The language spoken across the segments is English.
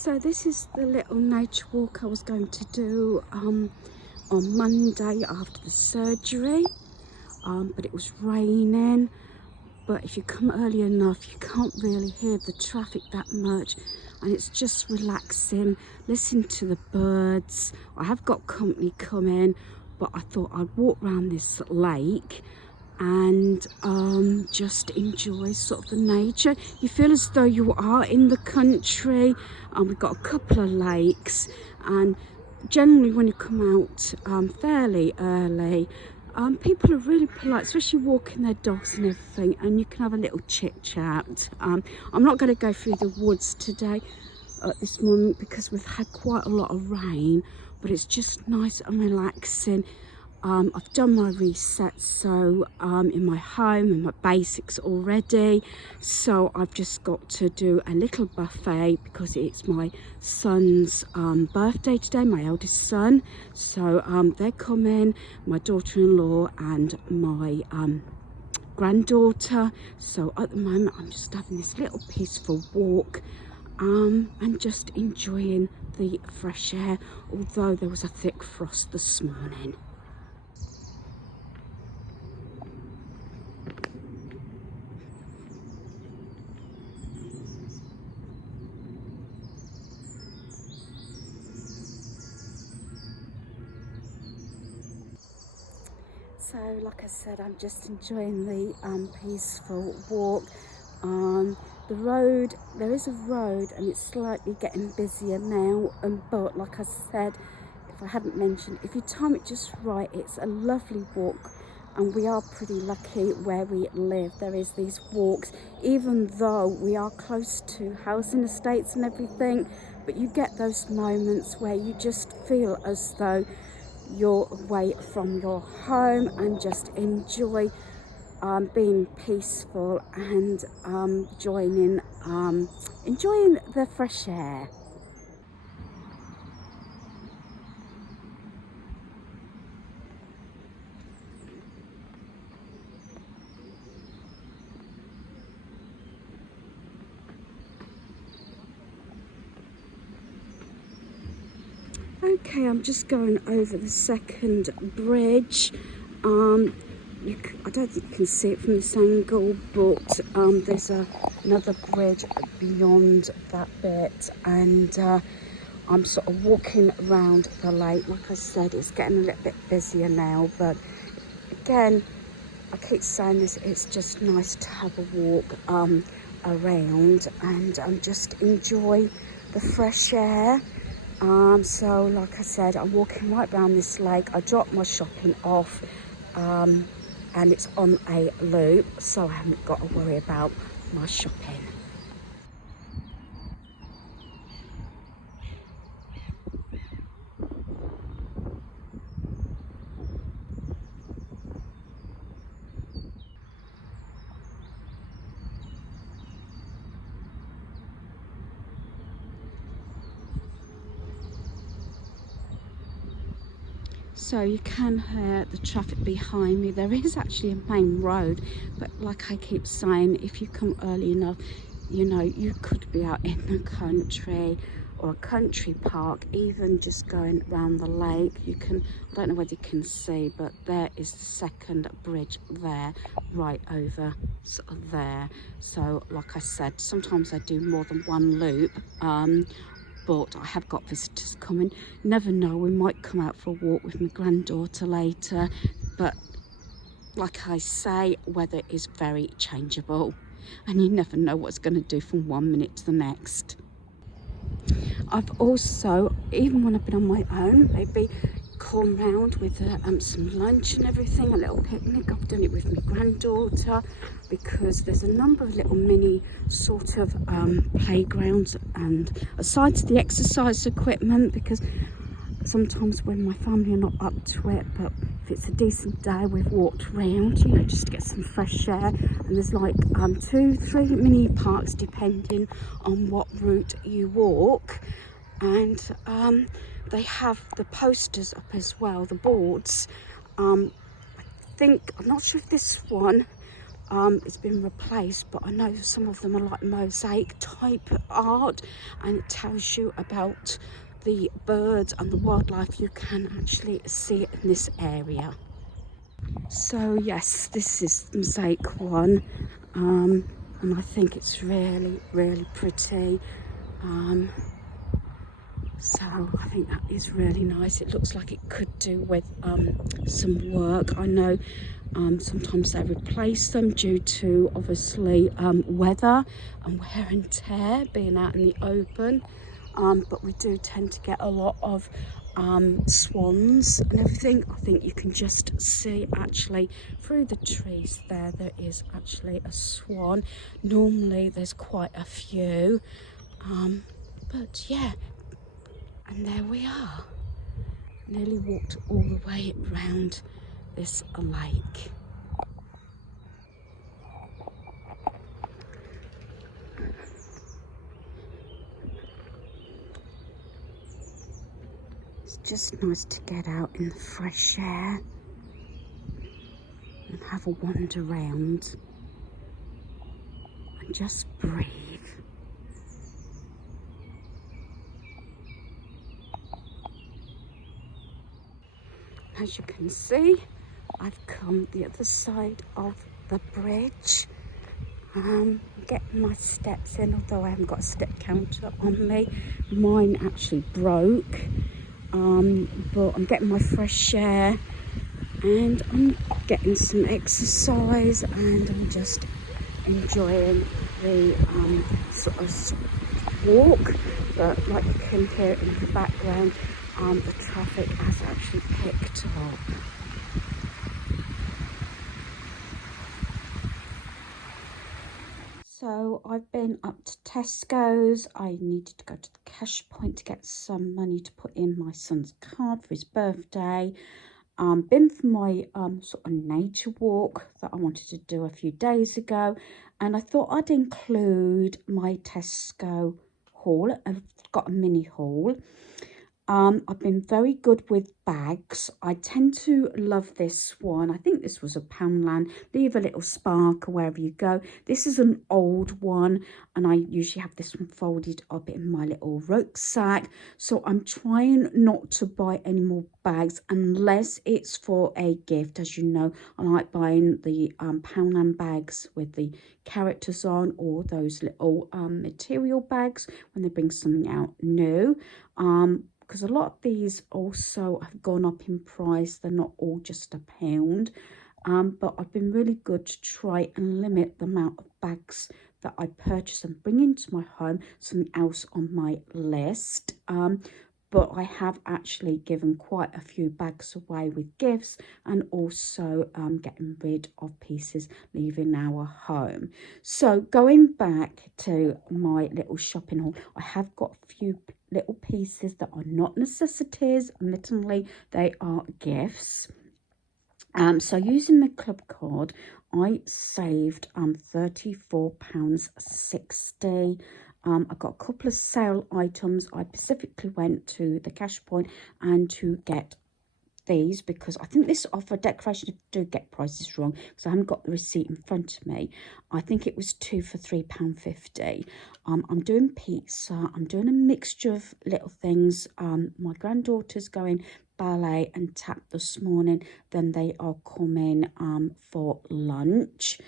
So this is the little nature walk I was going to do on Monday after the surgery, but it was raining. But if you come early enough, you can't really hear the traffic that much, and it's just relaxing, listen to the birds. I have got company coming, but I thought I'd walk around this lake and just enjoy sort of the nature. You feel as though you are in the country. We've got a couple of lakes, and generally when you come out fairly early, people are really polite, especially walking their dogs and everything, and you can have a little chit chat. I'm not going to go through the woods today at this moment because we've had quite a lot of rain, but it's just nice and relaxing. I've done my resets, so in my home and my basics already, so I've just got to do a little buffet because it's my son's birthday today, my eldest son. So they're coming, my daughter-in-law and my granddaughter. So at the moment I'm just having this little peaceful walk and just enjoying the fresh air, although there was a thick frost this morning. So like I said, I'm just enjoying the peaceful walk. The road, there is a road and it's slightly getting busier now, but like I said, if I hadn't mentioned, if you time it just right, it's a lovely walk, and we are pretty lucky where we live. There is these walks, even though we are close to housing estates and everything, but you get those moments where you just feel as though you're away from your home and just enjoy being peaceful and enjoying the fresh air. Okay, I'm just going over the second bridge. I don't think you can see it from this angle, but there's another bridge beyond that bit, and I'm sort of walking around the lake. Like I said, it's getting a little bit busier now, but again, I keep saying this, it's just nice to have a walk around and just enjoy the fresh air. So like I said, I'm walking right around this lake. I dropped my shopping off and it's on a loop, so I haven't got to worry about my shopping. So you can hear the traffic behind me. There is actually a main road, but like I keep saying, if you come early enough, you know, you could be out in the country or a country park, even just going around the lake. You can, I don't know whether you can see, but there is the second bridge there, right over sort of there. So like I said, sometimes I do more than one loop, but I have got visitors coming. Never know, we might come out for a walk with my granddaughter later, but like I say, weather is very changeable and you never know what's going to do from 1 minute to the next. I've also, even when I've been on my own, maybe come round with some lunch and everything, a little picnic. I've done it with my granddaughter because there's a number of little mini sort of playgrounds, and aside to the exercise equipment, because sometimes when my family are not up to it, but if it's a decent day, we've walked around, you know, just to get some fresh air. And there's like 2-3 mini parks depending on what route you walk, and they have the posters up as well, the boards. I think, I'm not sure if this one it's been replaced, but I know some of them are like mosaic type art, and it tells you about the birds and the wildlife you can actually see in this area. So yes, this is the mosaic one, and I think it's really, really pretty. So I think that is really nice. It looks like it could do with some work. I know sometimes they replace them due to obviously weather and wear and tear, being out in the open. But we do tend to get a lot of swans and everything. I think you can just see actually through the trees there is actually a swan. Normally there's quite a few, but yeah. And there we are. Nearly walked all the way around this lake. It's just nice to get out in the fresh air and have a wander around and just breathe. As you can see, I've come the other side of the bridge. Getting my steps in, although I haven't got a step counter on me. Mine actually broke, but I'm getting my fresh air and I'm getting some exercise, and I'm just enjoying the sort of walk. But like you can hear in the background, the traffic has actually picked up. So I've been up to Tesco's. I needed to go to the cash point to get some money to put in my son's card for his birthday. Been for my sort of nature walk that I wanted to do a few days ago, and I thought I'd include my Tesco haul. I've got a mini haul. I've been very good with bags. I tend to love this one. I think this was a Poundland. Leave a little sparkle wherever you go. This is an old one, and I usually have this one folded up in my little rucksack. So I'm trying not to buy any more bags unless it's for a gift. As you know, I like buying the Poundland bags with the characters on, or those little material bags when they bring something out new. Because a lot of these also have gone up in price. They're not all just £1. But I've been really good to try and limit the amount of bags that I purchase and bring into my home. Something else on my list. But I have actually given quite a few bags away with gifts, and also getting rid of pieces leaving our home. So going back to my little shopping haul, I have got a few little pieces that are not necessities. Admittedly, they are gifts. So using my club card, I saved £34.60. I got a couple of sale items. I specifically went to the cash point and to get these, because I think this offer decoration, do get prices wrong because I haven't got the receipt in front of me. I think it was 2 for £3.50. I'm doing pizza. I'm doing a mixture of little things. My granddaughter's going ballet and tap this morning. Then they are coming for lunch.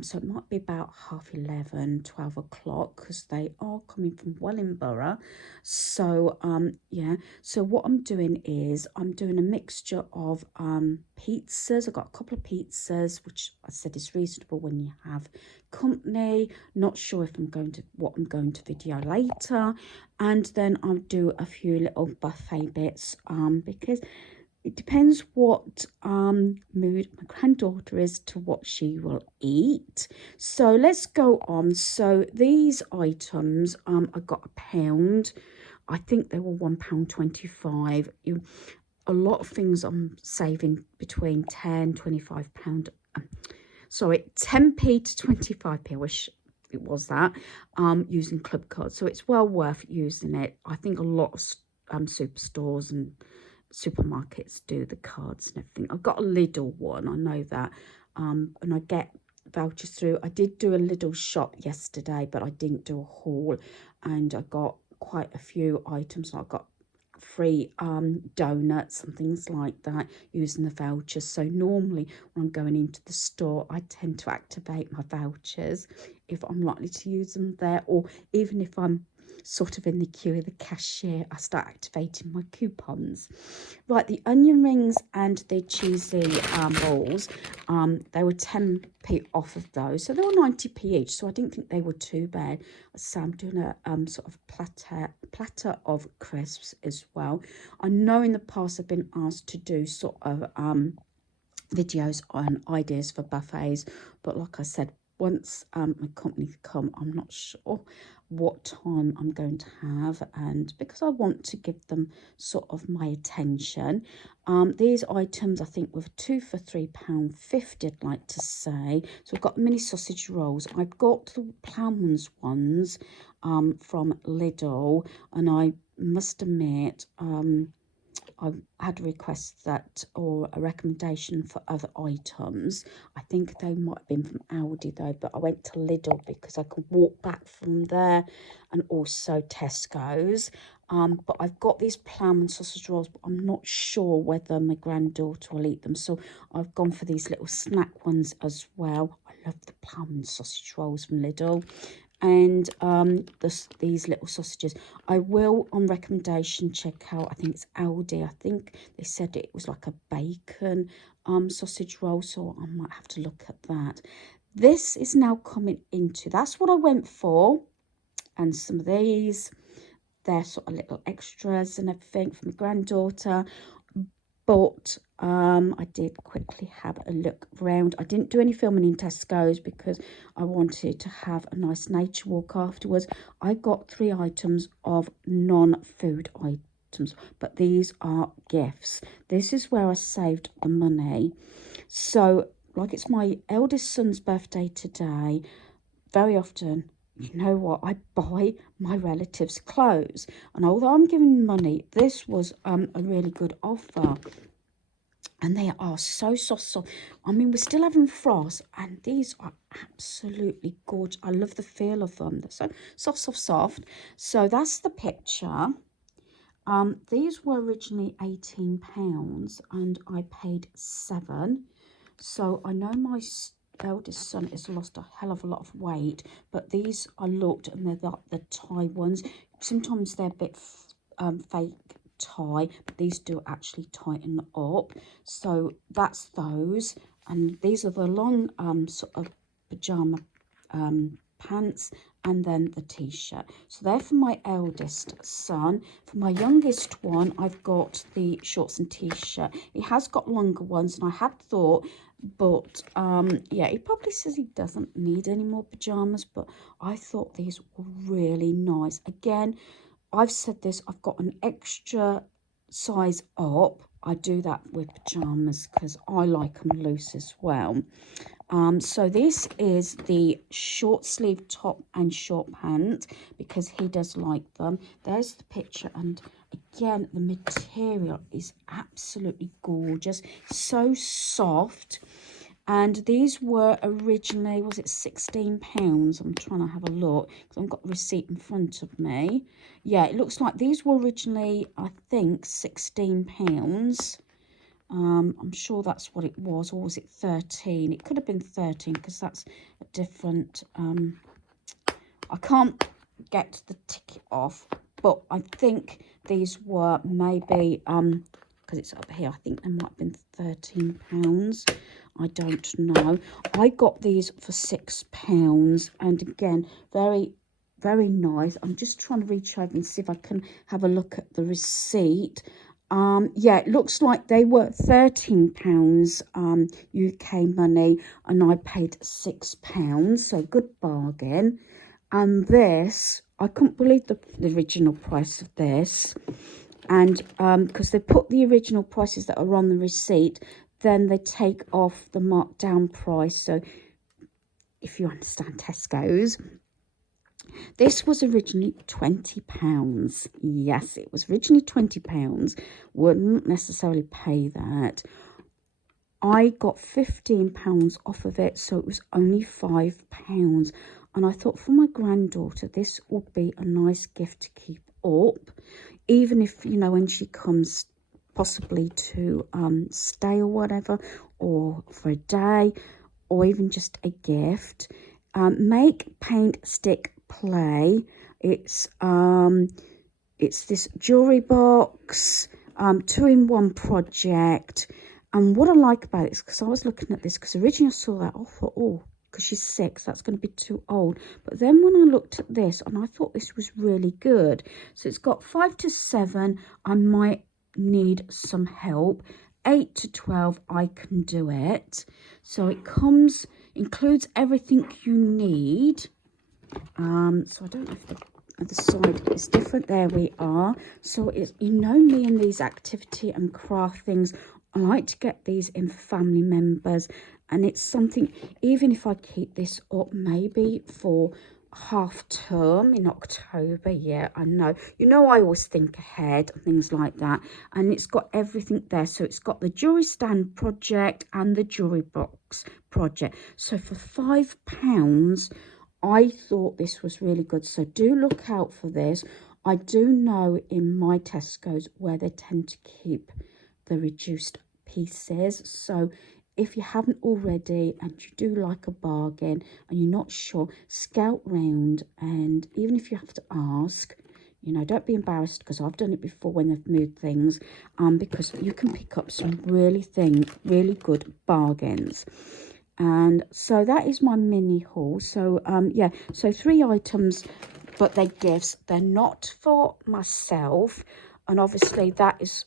So it might be about 11:30, 12 o'clock, because they are coming from Wellingborough. So yeah, so what I'm doing is I'm doing a mixture of pizzas. I've got a couple of pizzas, which I said is reasonable when you have company. Not sure if I'm going to video later. And then I'll do a few little buffet bits, because it depends what mood my granddaughter is to what she will eat. So let's go on. So these items, I got £1. I think they were £1.25. A lot of things I'm saving between £10-25. Sorry, 10p to 25p. I wish it was that. Using club cards, so it's well worth using it. I think a lot of superstores and supermarkets do the cards and everything. I've got a Lidl one, I know that, and I get vouchers through. I did do a little shop yesterday, but I didn't do a haul, and I got quite a few items. I got free donuts and things like that using the vouchers. So normally when I'm going into the store, I tend to activate my vouchers if I'm likely to use them there, or even if I'm sort of in the queue of the cashier, I start activating my coupons. Right, the onion rings and the cheesy balls, they were 10p off of those, so they were 90p each, so I didn't think they were too bad. So I'm doing a sort of platter of crisps as well. I know in the past I've been asked to do sort of videos on ideas for buffets, but like I said, once my company come, I'm not sure what time I'm going to have, and because I want to give them sort of my attention. These items I think were 2 for £3.50, I'd like to say. So I've got mini sausage rolls. I've got the Ploughman's ones from Lidl, and I must admit I had a request that, or a recommendation for other items. I think they might have been from Aldi though, but I went to Lidl because I could walk back from there, and also Tesco's. But I've got these Ploughman sausage rolls, but I'm not sure whether my granddaughter will eat them. So I've gone for these little snack ones as well. I love the Ploughman sausage rolls from Lidl. And these little sausages, I will on recommendation check out, I think it's Aldi, I think they said it was like a bacon sausage roll, so I might have to look at that. This is now coming into, that's what I went for, and some of these, they're sort of little extras and everything for my granddaughter. But I did quickly have a look around. I didn't do any filming in Tesco's because I wanted to have a nice nature walk afterwards. I got 3 items of non-food items, but these are gifts. This is where I saved the money. So, like, it's my eldest son's birthday today. Very often, you know what, I buy my relatives clothes, and although I'm giving money, this was a really good offer, and they are so soft. I mean, we're still having frost, and these are absolutely gorgeous. I love the feel of them. They're so soft. So that's the picture. These were originally £18 and I paid £7. So I know my eldest son has lost a hell of a lot of weight, but these I looked and they're the tie ones. Sometimes they're a bit fake tie, but these do actually tighten up. So that's those, and these are the long sort of pajama pants, and then the t-shirt. So they're for my eldest son. For my youngest one, I've got the shorts and t-shirt. He has got longer ones, and I had thought, but yeah, he probably says he doesn't need any more pajamas, but I thought these were really nice. Again, I've said this, I've got an extra size up. I do that with pajamas because I like them loose as well. So this is the short sleeve top and short pant because he does like them. There's the picture, and again, the material is absolutely gorgeous, so soft. And these were originally, was it £16? I'm trying to have a look because I've got the receipt in front of me. Yeah, it looks like these were originally, I think, £16. I'm sure that's what it was, or was it 13? It could have been 13 because that's a different, I can't get the ticket off, but I think these were maybe, because it's up here, I think they might have been £13. I don't know. I got these for £6, and again, very, very nice. I'm just trying to reach over and see if I can have a look at the receipt. Yeah, it looks like they were £13 UK money, and I paid £6, so good bargain. And this, I couldn't believe the original price of this, and because they put the original prices that are on the receipt, then they take off the markdown price. So if you understand Tesco's, this was originally £20. Yes, it was originally £20. Wouldn't necessarily pay that. I got £15 off of it, so it was only £5. And I thought for my granddaughter, this would be a nice gift to keep up, even if, you know, when she comes possibly to stay or whatever, or for a day, or even just a gift. Make, paint, stick, play. It's this jewelry box, 2-in-1 project. And what I like about it is, because I was looking at this, because originally I saw that, I thought, oh, because she's 6, that's going to be too old. But then when I looked at this, and I thought this was really good. So it's got 5 to 7, I might need some help. 8 to 12, I can do it. So it includes everything you need. So I don't know if the other side is different. There we are. So it's, you know me and these activity and craft things, I like to get these in for family members, and it's something, even if I keep this up maybe for half term in October, yeah, I know, you know, I always think ahead and things like that. And it's got everything there. So it's got the jewelry stand project and the jewelry box project. So for £5, I thought this was really good. So do look out for this. I do know in my Tesco's where they tend to keep the reduced pieces. So if you haven't already and you do like a bargain and you're not sure, scout round, and even if you have to ask, you know, don't be embarrassed, because I've done it before when they've moved things, because you can pick up some really good bargains. And so that is my mini haul. So yeah, so 3 items, but they're gifts. They're not for myself, and obviously that is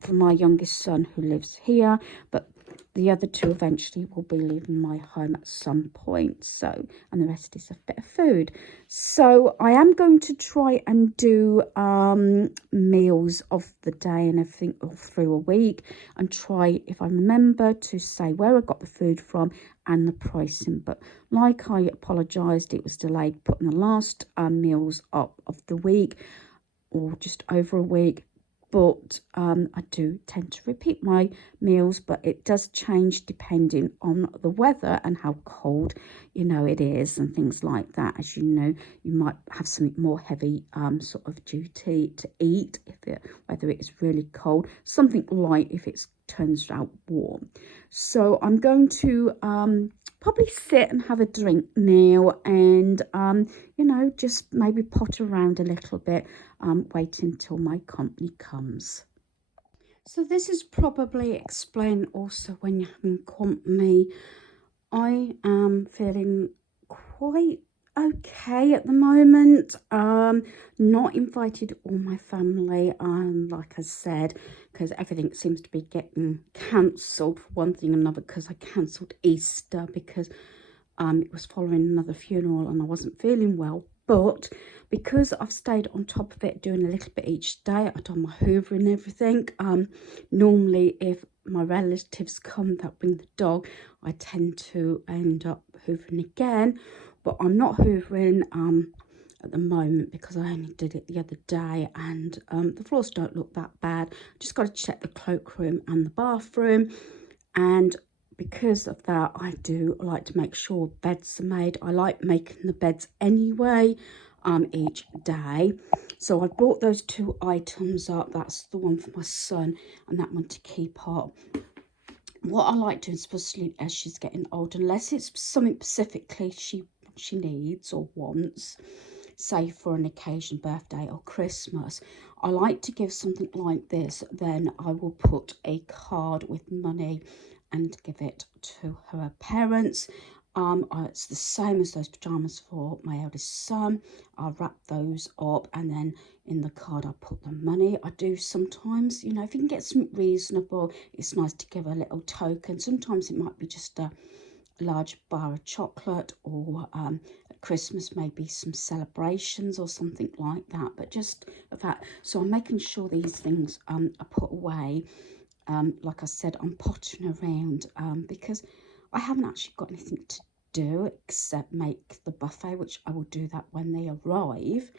for my youngest son who lives here, but the other 2 eventually will be leaving my home at some point. So, and the rest is a bit of food. So I am going to try and do meals of the day and everything all through a week, and try, if I remember, to say where I got the food from and the pricing. But like I apologised, it was delayed putting the last meals up of the week, or just over a week. But I do tend to repeat my meals, but it does change depending on the weather and how cold, you know, it is and things like that. As you know, you might have something more heavy sort of duty to eat, whether it is really cold, something light if it turns out warm. So I'm going to probably sit and have a drink now, and you know, just maybe potter around a little bit, waiting until my company comes. So this is probably explain also when you're having company. I am feeling quite okay at the moment. Not invited all my family, like I said, because everything seems to be getting cancelled for one thing or another, because I cancelled Easter because it was following another funeral and I wasn't feeling well. But because I've stayed on top of it, doing a little bit each day, I've done my hoovering and everything. Normally, if my relatives come that bring the dog, I tend to end up hoovering again. But I'm not hoovering at the moment, because I only did it the other day, and the floors don't look that bad. Just got to check the cloakroom and the bathroom. And because of that, I do like to make sure beds are made. I like making the beds anyway, each day. So I brought those 2 items up. That's the one for my son and that one to keep up. What I like doing, especially as she's getting older, unless it's something specifically she needs or wants, say for an occasion, birthday or Christmas, I like to give something like this. Then I will put a card with money and give it to her parents. It's the same as those pajamas for my eldest son. I'll wrap those up, and then in the card I put the money. I do sometimes, you know, if you can get something reasonable, it's nice to give a little token. Sometimes it might be just a large bar of chocolate, or at Christmas maybe some celebrations or something like that, but just of that. So I'm making sure these things are put away. Like I said, I'm pottering around because I haven't actually got anything to do except make the buffet, which I will do that when they arrive.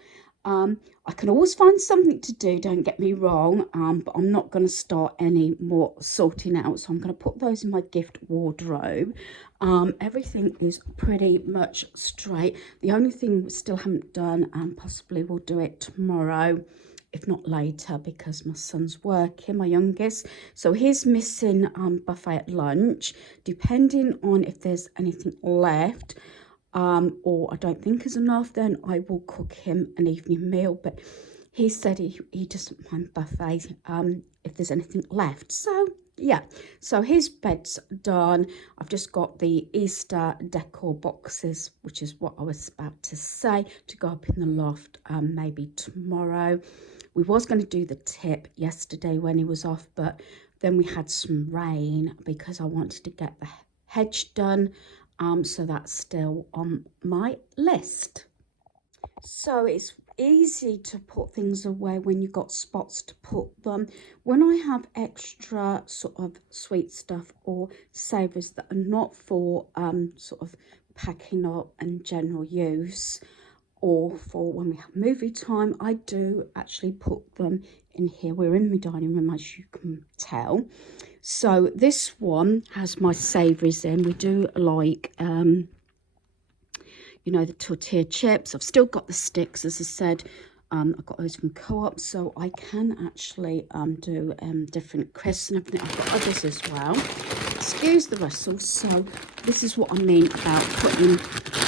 I can always find something to do, don't get me wrong, but I'm not going to start any more sorting out. So I'm going to put those in my gift wardrobe. Everything is pretty much straight. The only thing we still haven't done, and possibly we'll do it tomorrow, if not later, because my son's working, my youngest. So he's missing buffet at lunch. Depending on if there's anything left, or I don't think is enough, then I will cook him an evening meal. But he said he doesn't mind buffet if there's anything left. So yeah, so his bed's done. I've just got the Easter decor boxes, which is what I was about to say, to go up in the loft maybe tomorrow. We was going to do the tip yesterday when he was off, but then we had some rain because I wanted to get the hedge done. So that's still on my list. So it's easy to put things away when you've got spots to put them. When I have extra sort of sweet stuff or savouries that are not for sort of packing up and general use, or for when we have movie time, I do actually put them in here. We're in my dining room, as you can tell. So this one has my savouries in. We do like, you know, the tortilla chips. I've still got the sticks, as I said. I got those from Co-op, so I can actually do different crisps and everything. I've got others as well. Excuse the rustle. So this is what I mean about putting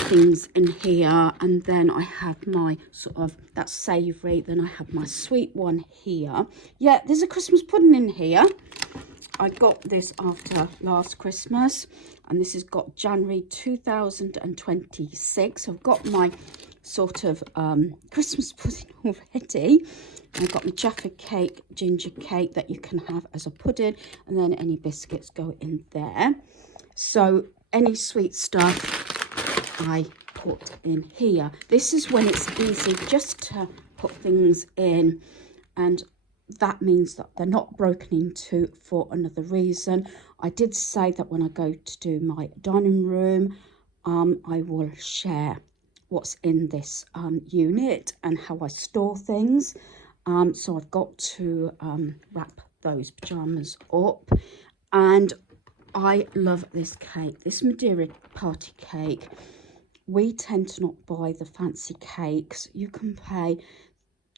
things in here. And then I have my sort of, that's savoury. Then I have my sweet one here. Yeah, there's a Christmas pudding in here. I got this after last Christmas, and this has got January 2026. I've got my sort of Christmas pudding already. I've got my Jaffa cake, ginger cake that you can have as a pudding, and then any biscuits go in there. So any sweet stuff I put in here. This is when it's easy just to put things in, and that means that they're not broken into for another reason. I did say that when I go to do my dining room, I will share what's in this unit and how I store things. So I've got to wrap those pyjamas up. And I love this cake, this Madeira party cake. We tend to not buy the fancy cakes. You can pay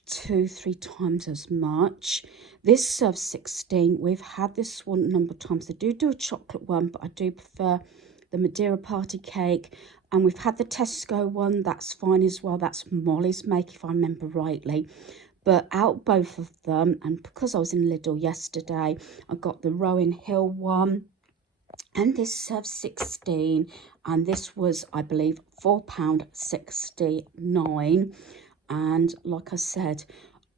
2-3 times as much. This serves 16. We've had this one a number of times. They do a chocolate one, but I do prefer the Madeira party cake. And we've had the Tesco one. That's fine as well. That's Molly's make, if I remember rightly. But out both of them, and because I was in Lidl yesterday, I got the Rowan Hill one, and this serves 16, and this was, I believe, £4.69. And like I said,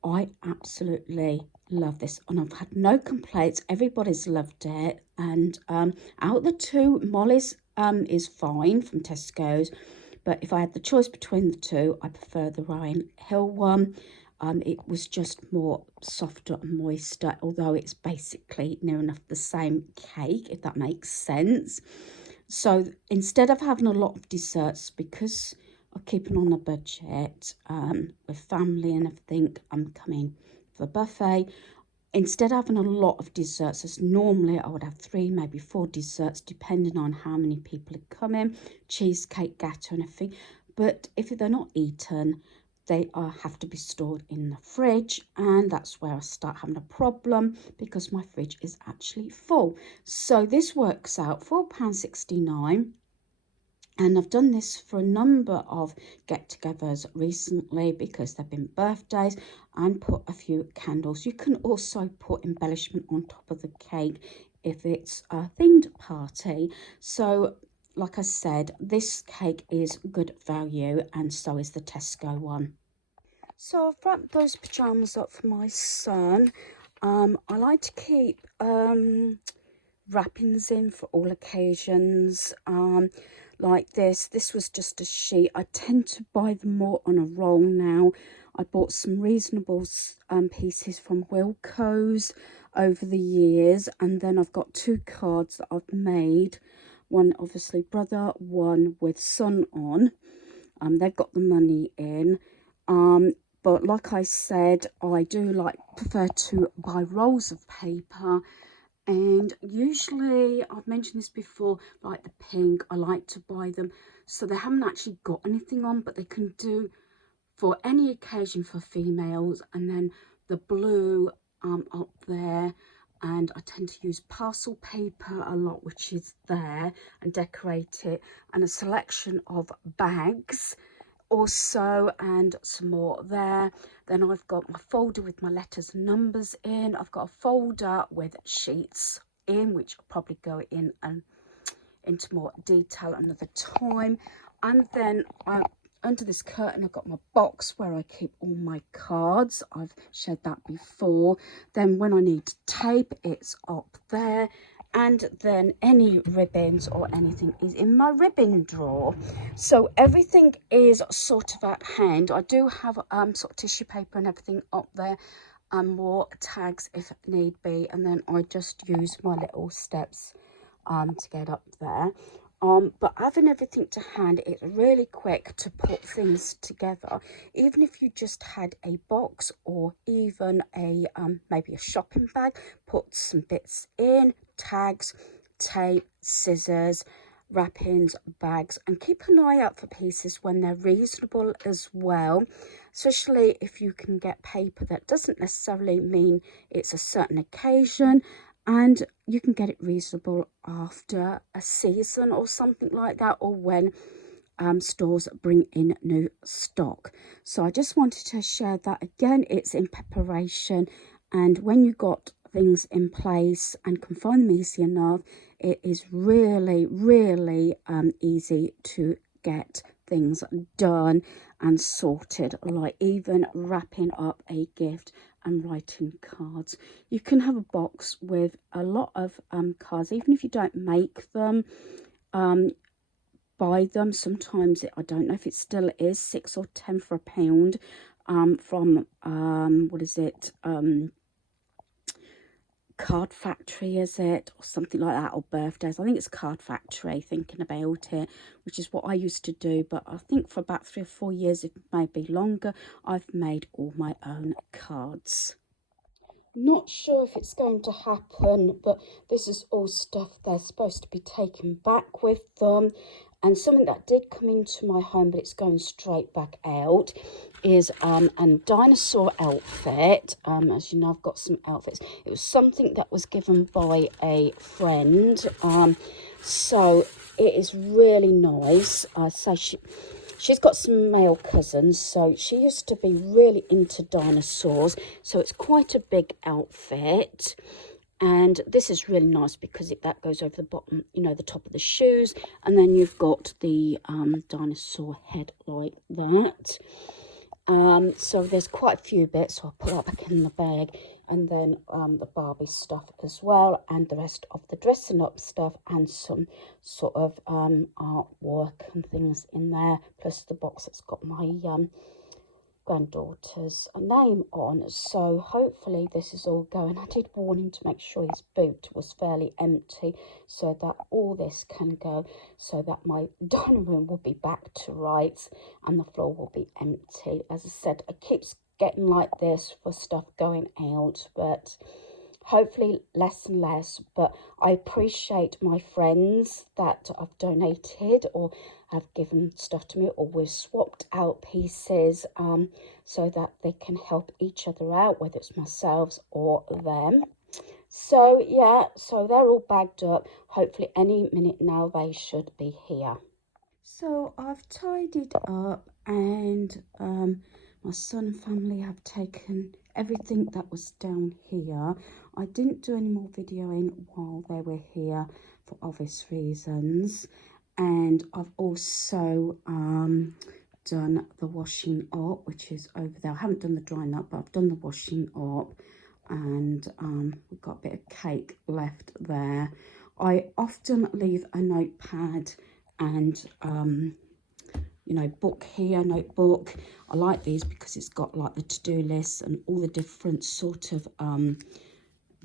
I absolutely love this, and I've had no complaints. Everybody's loved it. And out of the two, Molly's is fine from Tesco's, but if I had the choice between the two, I prefer the Rowan Hill one. It was just more softer and moister, although it's basically near enough the same cake, if that makes sense. So instead of having a lot of desserts, because I'm keeping on a budget with family and everything, I'm coming for the buffet. Instead of having a lot of desserts, as normally I would have 3, maybe 4 desserts, depending on how many people are coming, cheesecake, gateau and everything. But if they're not eaten, they have to be stored in the fridge, and that's where I start having a problem, because my fridge is actually full. So this works out £4.69. And I've done this for a number of get-togethers recently, because they've been birthdays, and put a few candles. You can also put embellishment on top of the cake if it's a themed party. So like I said, this cake is good value, and so is the Tesco one. So I've wrapped those pyjamas up for my son. I like to keep wrappings in for all occasions. Like this was just a sheet. I tend to buy them more on a roll now. I bought some reasonable pieces from Wilko's over the years, and then I've got 2 cards that I've made. One obviously brother, one with son on. They've got the money in. But like I said, I do prefer to buy rolls of paper. And usually, I've mentioned this before, like the pink, I like to buy them so they haven't actually got anything on, but they can do for any occasion for females. And then the blue up there, and I tend to use parcel paper a lot, which is there, and decorate it, and a selection of bags also, and some more there. Then I've got my folder with my letters and numbers in. I've got a folder with sheets in, which I'll probably go in and into more detail another time. And then under this curtain I've got my box where I keep all my cards. I've shared that before. Then when I need tape, it's up there. And then any ribbons or anything is in my ribbon drawer. So everything is sort of at hand. I do have sort of tissue paper and everything up there, and more tags if need be. And then I just use my little steps to get up there. But having everything to hand, it's really quick to put things together. Even if you just had a box or even a maybe a shopping bag, put some bits in, tags, tape, scissors, wrappings, bags, and keep an eye out for pieces when they're reasonable as well, especially if you can get paper that doesn't necessarily mean it's a certain occasion, and you can get it reasonable after a season or something like that, or when stores bring in new stock. So I just wanted to share that again. It's in preparation, and when you got things in place and can find them easy enough, it is really easy to get things done and sorted, like even wrapping up a gift and writing cards. You can have a box with a lot of cards, even if you don't make them. Buy them. Sometimes I don't know if it still is 6 or 10 for £1 from what is it, Card Factory, is it, or something like that, or birthdays. I think it's Card Factory, thinking about it, which is what I used to do. But I think for about 3 or 4 years, it may be longer, I've made all my own cards. Not sure if it's going to happen, but this is all stuff they're supposed to be taken back with them. And something that did come into my home, but it's going straight back out, is a dinosaur outfit. As you know, I've got some outfits. It was something that was given by a friend. So it is really nice. So she's got some male cousins, so she used to be really into dinosaurs. So it's quite a big outfit. And this is really nice because that goes over the bottom, you know, the top of the shoes. And then you've got the dinosaur head like that. So there's quite a few bits, so I'll put that back in the bag. And then the Barbie stuff as well, and the rest of the dressing up stuff, and some sort of artwork and things in there, plus the box that's got my granddaughter's name on. So hopefully this is all going. I did warn him to make sure his boot was fairly empty so that all this can go, so that my dining room will be back to rights and the floor will be empty. As I said, it keeps getting like this for stuff going out, but hopefully less and less. But I appreciate my friends that I've donated or have given stuff to me, or we've swapped out pieces so that they can help each other out, whether it's myself or them. So yeah, so they're all bagged up. Hopefully any minute now they should be here. So I've tidied up, and my son and family have taken everything that was down here. I didn't do any more videoing while they were here for obvious reasons. And I've also done the washing up, which is over there. I haven't done the drying up, but I've done the washing up. And we've got a bit of cake left there. I often leave a notepad and you know, book here, notebook. I like these because it's got like the to-do list and all the different sort of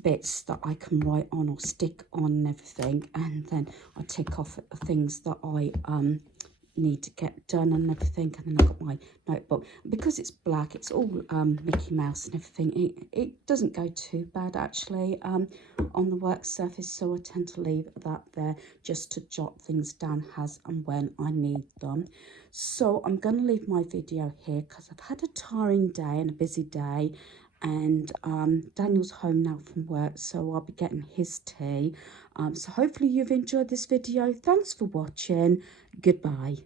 bits that I can write on or stick on and everything. And then I tick off the things that I need to get done and everything. And then I've got my notebook. Because it's black, it's all Mickey Mouse and everything. It doesn't go too bad actually on the work surface, so I tend to leave that there just to jot things down as and when I need them. So I'm going to leave my video here because I've had a tiring day and a busy day, and Daniel's home now from work, so I'll be getting his tea. So hopefully you've enjoyed this video. Thanks for watching. Goodbye.